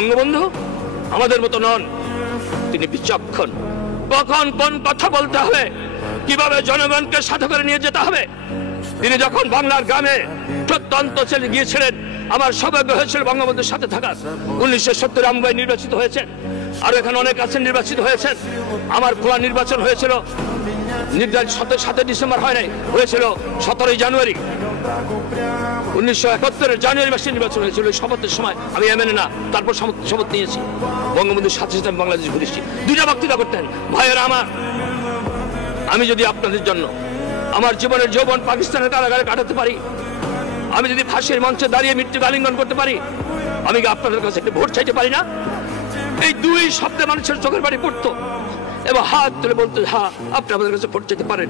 বঙ্গবন্ধু আমাদের মতো নন, তিনি বিচক্ষণ। কখন কোন কথা বলতে হবে, কিভাবে জনগণকে সাথে করে নিয়ে যেতে হবে। তিনি যখন বাংলার গ্রামে প্রত্যন্ত চলে গিয়েছিলেন, আমার সৌভাগ্য হয়েছিল বঙ্গবন্ধুর সাথে থাকার। 1970 আমবাই নির্বাচিত হয়েছেন, আর এখানে অনেক আছেন নির্বাচিত হয়েছেন। আমার খোলা নির্বাচন হয়েছিল নির্ধারিত 7 ডিসেম্বর হয় নাই, হয়েছিল 17 জানুয়ারি 1971 জানুয়ারি মাসে নির্বাচন হয়েছিল। শপথের সময় আমি এমএনএ না, তারপর শপথ নিয়েছি। বঙ্গবন্ধুর সাথে সাথে বাংলাদেশ ঘুরেছি, 2টা বক্তৃতা করতেন। ভাইয়েরা আমার, আমি যদি আপনাদের জন্য আমার জীবনের যৌবন পাকিস্তানের কারাগারে কাটাতে পারি, আমি যদি ফাঁসির মঞ্চে দাঁড়িয়ে মৃত্যুকে আলিঙ্গন করতে পারি, আমি কি আপনাদের কাছে একটি ভোট চাইতে পারি না? এই 2 শব্দে মানুষের চোখের বাড়ি পড়তো এবং হাত তুলে বলতো, হ্যাঁ আপনি আমাদের কাছে ভোট চাইতে পারেন।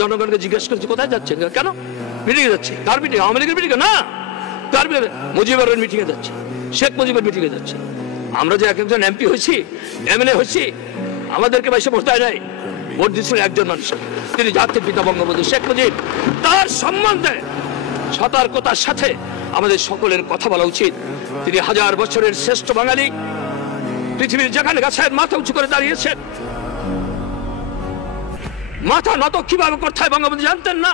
জনগণকে জিজ্ঞেস করছি কোথায় যাচ্ছেন, কেন মিটিংয়ে যাচ্ছে? কার মিটিং? আওয়ামী লীগের মিটিংয়ে না, কার মুজিবুরের মিটিংয়ে যাচ্ছে, শেখ মুজিবের মিটিংয়ে যাচ্ছে। আমরা যে একজন এমপি হয়েছি, এমএলএ হয়েছি, আমাদেরকে বাইসে ভোট দেয় নাই, ভোট দিচ্ছিল একজন মানুষ, তিনি জাতির পিতা বঙ্গবন্ধু শেখ মুজিব। তার সম্বন্ধে সতর্কতার সাথে আমাদের সকলের কথা বলা উচিত। তিনি 1000 বছরের শ্রেষ্ঠ বাঙালি, পৃথিবীর যেখানে গাছের মাথা উঁচু করে দাঁড়িয়েছেন। মাথা নত কিভাবে করতে হয় বঙ্গবন্ধু জানতেন না।